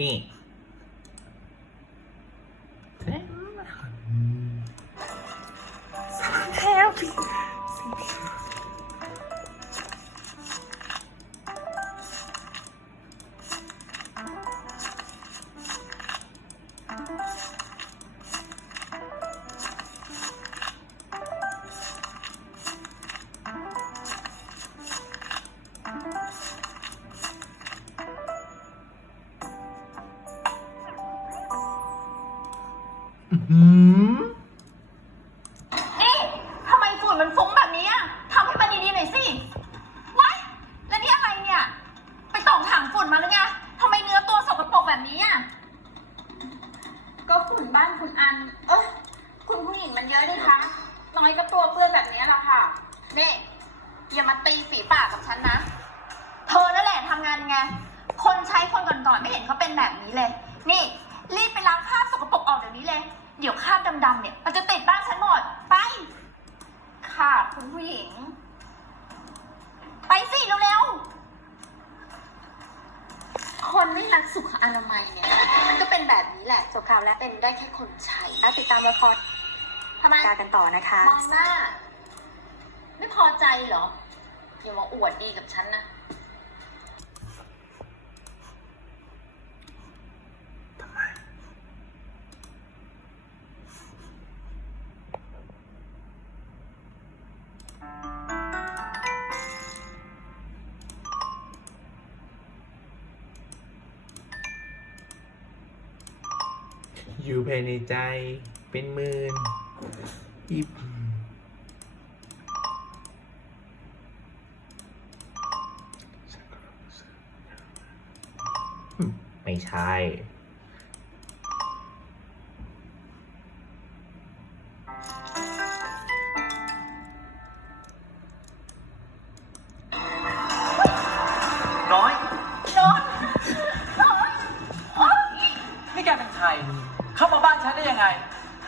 นี่สารแถว อื้อหือนี่ทำไมฝุ่นมันฟุ้งแบบนี้อะทำให้มันดีๆหน่อยสิว้ายแล้วนี่อะไรเนี่ย ไปตอกถังฝุ่นมาหรือไงทำไมเนื้อตัวสกปรกแบบนี้อะก็ฝุ่นบ้านคุณอัน เอ้ยคุณผู้หญิงมันเยอะดิคะน้อยก็ตัวเปื้อนแบบนี้แหละค่ะนี่อย่ามาตีฝีปากกับฉันนะ เธอนั่นแหละทำงานยังไง คนใช้คนก่อนๆไม่เห็นเขาเป็นแบบนี้เลย นี่ รีบไปล้างคราบสกปรกออกเดี๋ยวนี้เลย เดี๋ยวคราบดำๆเนี่ย มันจะติดบ้านฉันหมด ไป ค่ะคุณผู้หญิง ไปสิเร็วๆ คนไม่รักสุขอนามัยเนี่ย มันก็เป็นแบบนี้แหละจบข่าวแล้วเป็นได้แค่คนใช้แล้วติดตามละครทำไมกากันต่อนะคะ มองหน้า ไม่พอใจเหรอ อย่ามาอวดดีกับฉันนะ อยู่ภายในใจเป็นหมื่นอีบไม่ใช่ ยังไง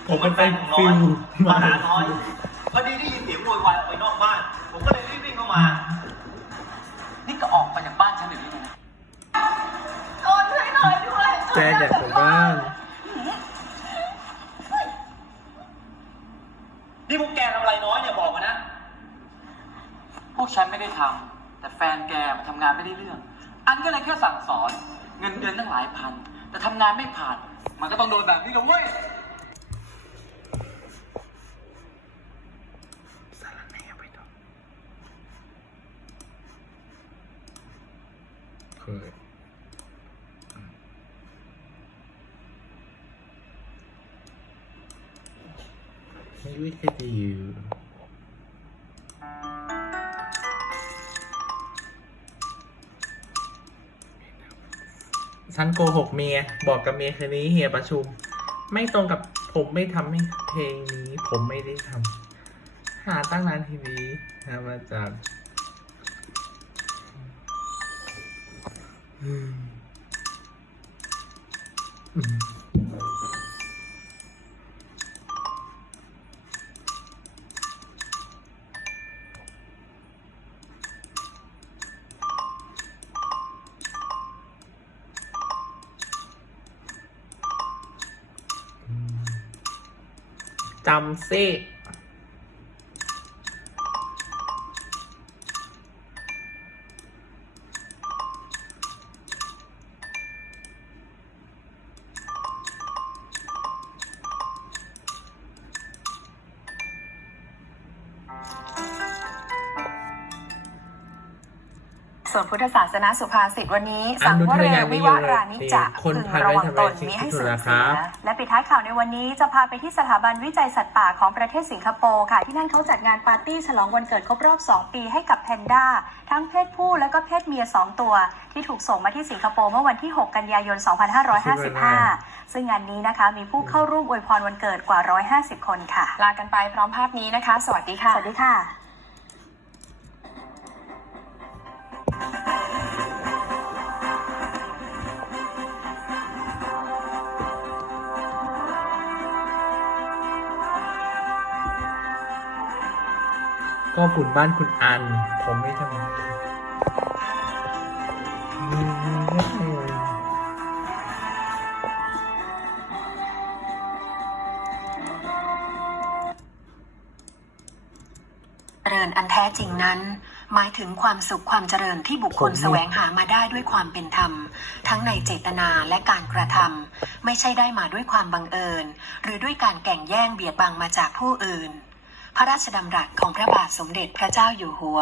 ผมเป็นแฟนของฟิลมาหาน้อยพอดีได้ยินเสียงโวยวายออกไปนอกบ้าน ผมก็เลยรีบวิ่งเข้ามา นี่ก็ออกไปจากบ้านฉันเดี๋ยวนี้เลยนะโดนช่วยหน่อยด้วยแจนอยากกลับบ้านนี่พวกแกทำอะไรน้อยเนี่ยบอกมานะ พวกฉันไม่ได้ทำแต่แฟนแกมันทำงานไม่ได้เรื่อง อันก็เลยแค่สั่งสอน เงินเดือนตั้งหลายพัน แต่ทำงานไม่ผ่าน มันก็ต้องโดนแบบนี้แหละเว้ยสารแหน่ไปต่อเคยไม่รู้ที่จะอยู่ ฉันโกหกเมีย บอกกับเมียคืนนี้เฮียประชุม ไม่ตรงกับผมไม่ทำให้เพลงนี้ ผมไม่ได้ทำหาตั้งนานทีนี้นะมาจากอืม จำซิ ส่วนพุทธศาสนาสุภาษิตวันนี้อสังนุวทเรยาวิวิโยวรานิจะคนพึงพาระไว้วังทำตลายนชีวิมิตให้ทุเสื่นอมนะคเสีรัยบและปิดท้ายข่าวในวันนี้จะพาไปที่สถาบันวิจัยสัตว์ป่าของประเทศสิงคโปร์ค่ะ ที่นั่นเขาจัดงานปาร์ตี้ฉลองวันเกิดครบรอบ 2 ปีให้กับแพนด้า ทั้งเพศผู้และก็เพศเมีย 2 ตัว ที่ถูกส่งมาที่สิงคโปร์เมื่อวันที่ 6 กันยายน 2555 ซึ่งงานนี้นะคะ มีผู้เข้าร่วมอวยพรวันเกิดกว่า 150 คนค่ะ ลากันไปพร้อมภาพนี้นะคะ สวัสดีค่ะสวัสดีค่ะ พ่อคุนบ้านคุณอัน ผมไม่ทำเจริญอันแท้จริงนั้น หมายถึงความสุขความเจริญที่บุคคลแสวงหามาได้ด้วยความเป็นธรรม ทั้งในเจตนาและการกระทำ ไม่ใช่ได้มาด้วยความบังเอิญ หรือด้วยการแก่งแย่งเบียดบังมาจากผู้อื่น พระราชดำรัสของพระบาทสมเด็จพระเจ้าอยู่หัว